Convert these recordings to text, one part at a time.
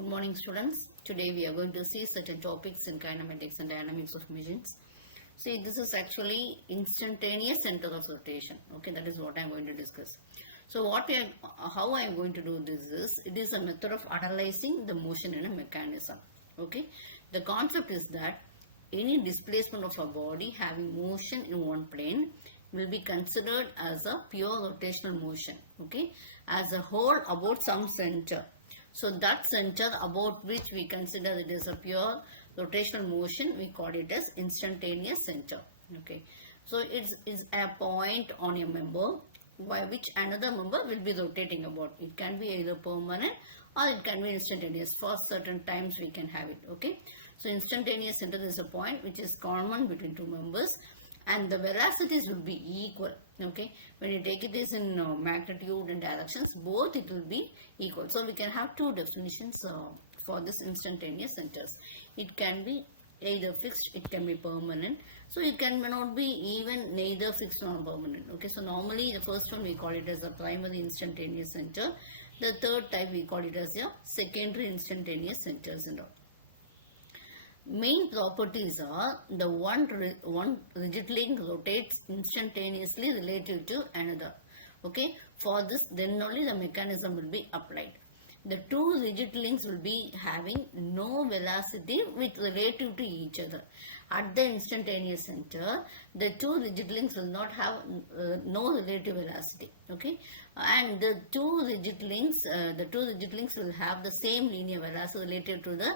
Good morning, students. Today we are going to see certain topics in kinematics and dynamics of machines. See, this is actually instantaneous center of rotation. Okay, that is what I am going to discuss. So, how I am going to do this is, it is a method of analyzing the motion in a mechanism. Okay, the concept is that any displacement of a body having motion in one plane will be considered as a pure rotational motion. Okay, as a whole about some center. So that center about which we consider it is a pure rotational motion, we call it as instantaneous center. Okay. So it is a point on a member by which another member will be rotating about. It can be either permanent or it can be instantaneous. For certain times we can have it. Okay. So instantaneous center is a point which is common between two members and the velocities will be equal. Okay, when you take it is in magnitude and directions, both it will be equal. So we can have two definitions for this instantaneous centers. It can be either fixed, it can be permanent. So it can not be even neither fixed nor permanent. Okay, so normally the first one we call it as a primary instantaneous center. The third type we call it as a secondary instantaneous centers and all. Main properties are the one rigid link rotates instantaneously relative to another. Okay, for this then only the mechanism will be applied. The two rigid links will be having no velocity with relative to each other. At the instantaneous center, the two rigid links will not have no relative velocity. Okay, and the two rigid links will have the same linear velocity relative to the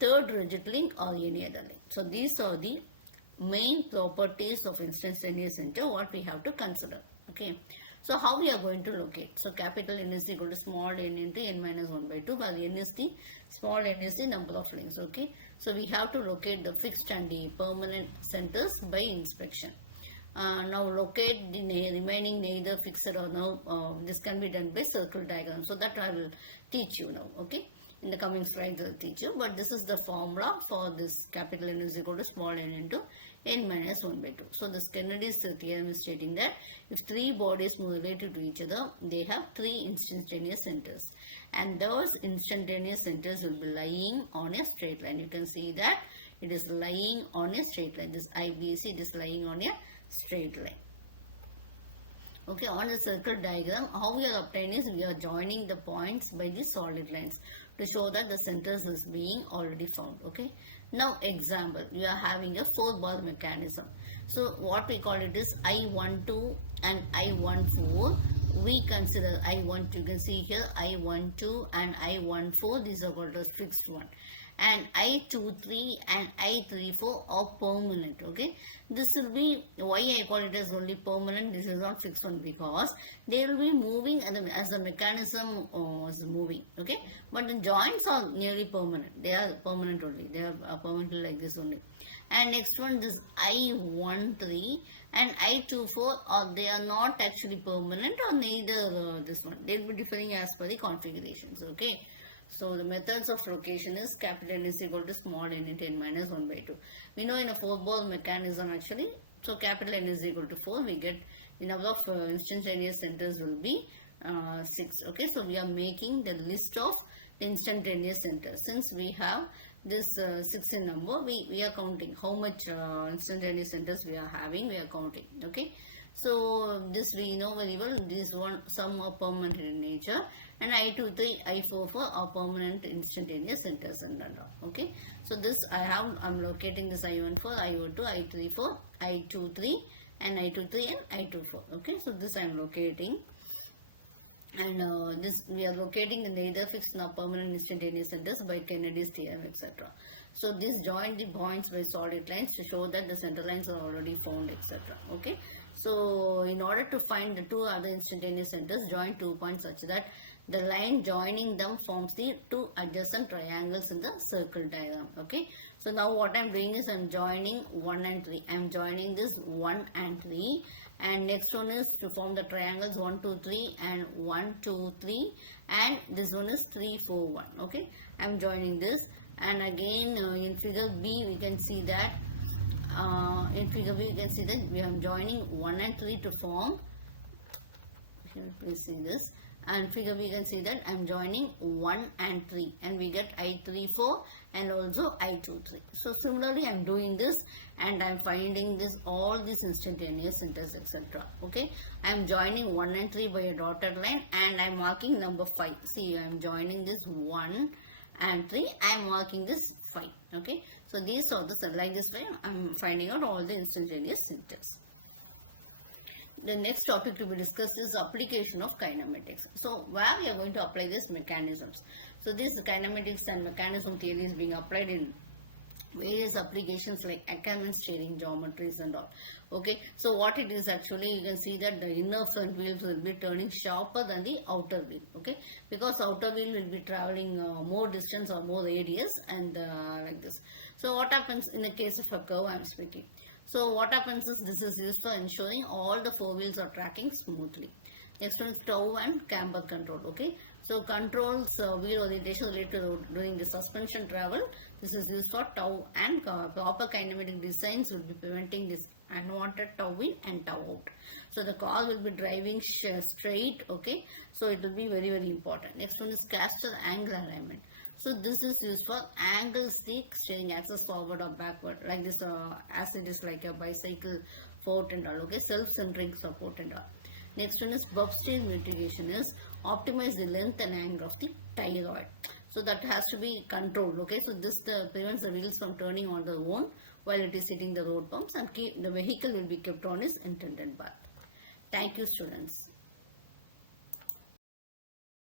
third rigid link or any other link. So these are the main properties of instantaneous center what we have to consider. Okay. So how we are going to locate? So capital N is equal to small n into n minus 1 by 2, where n is the small n is the number of links. Okay. So we have to locate the fixed and the permanent centers by inspection. Now locate the remaining neither fixed or no. This can be done by circle diagram. So that I will teach you now. Okay. In the coming slides I will teach you, but this is the formula for this capital N is equal to small n into n minus 1 by 2. So this Kennedy's theorem is stating that if three bodies move relative to each other, they have three instantaneous centers, and those instantaneous centers will be lying on a straight line. You can see that it is lying on a straight line. This IBC, it is lying on a straight line. Okay, on the circle diagram, how we are obtaining is we are joining the points by the solid lines to show that the centers is being already found. Okay, now example, we are having a 4-bar mechanism. So what we call it is I12 and I14. We consider I12, you can see here I12 and I14, these are called as fixed one, and I23 and I34 are permanent. Okay, this will be why I call it as only permanent. This is not fixed one because they will be moving as the mechanism is moving. Okay, but the joints are nearly permanent. They are permanent only. They are permanently like this only. And next one, this I13 and I24, or they are not actually permanent or neither this one. They will be differing as per the configurations. Okay. So the methods of location is capital N is equal to small n into n minus 1 by 2. We know in a 4-ball mechanism actually, so capital N is equal to 4, we get the number of instantaneous centers will be 6. Okay, so we are making the list of the instantaneous centers. Since we have this 6 in number, we are counting how much instantaneous centers we are having, we are counting. Okay, so this we know very well. This one, some are permanent in nature, and I23, I44 are permanent instantaneous centers and all. Okay, so this I'm locating this I14, I02, I34, I23 and I23 and I24. Okay, so this I'm locating, and this we are locating the neither fixed nor permanent instantaneous centers by Kennedy's theorem, etc. So this join the points by solid lines to show that the center lines are already found, etc. Okay, so in order to find the two other instantaneous centers, join 2 points such that the line joining them forms the two adjacent triangles in the circle diagram. Okay, so now what I'm doing is I'm joining 1 and 3. I'm joining this 1 and 3, and next one is to form the triangles 1 2 3 and 1 2 3, and this one is 3 4 1. Okay, I'm joining this, and again in figure B we can see that we are joining 1 and 3 to form, here please see this, and figure we can see that I'm joining 1 and 3 and we get I34 and also I23. So similarly I'm doing this and I'm finding this all these instantaneous centers, etc. Okay, I'm joining 1 and 3 by a dotted line and I'm marking number 5. See, I'm joining this 1 and 3, I'm marking this 5. Okay, so these are the, like this way I'm finding out all the instantaneous centers. The next topic to be discussed is application of kinematics. So where we are going to apply these mechanisms. So this kinematics and mechanism theory is being applied in various applications like Ackermann steering geometries and all. Okay, so what it is actually, you can see that the inner front wheels will be turning sharper than the outer wheel. Okay, because outer wheel will be traveling more distance or more radius and like this. So what happens in the case of a curve I am speaking. So what happens is this is used for ensuring all the four wheels are tracking smoothly. Next one is toe and camber control. Okay, so controls wheel orientation related to during the suspension travel. This is used for toe and proper kinematic designs will be preventing this unwanted toe in and toe out. So the car will be driving straight. Okay, so it will be very important. Next one is caster angle alignment. So this is used for angle stick steering axis forward or backward, like this as it is like a bicycle fork and all. Okay, self-centering support and all. Next one is bump steer mitigation, is optimize the length and angle of the tie rod. So that has to be controlled. Okay, so this prevents the wheels from turning on their own while it is hitting the road bumps and the vehicle will be kept on its intended path. Thank you, students.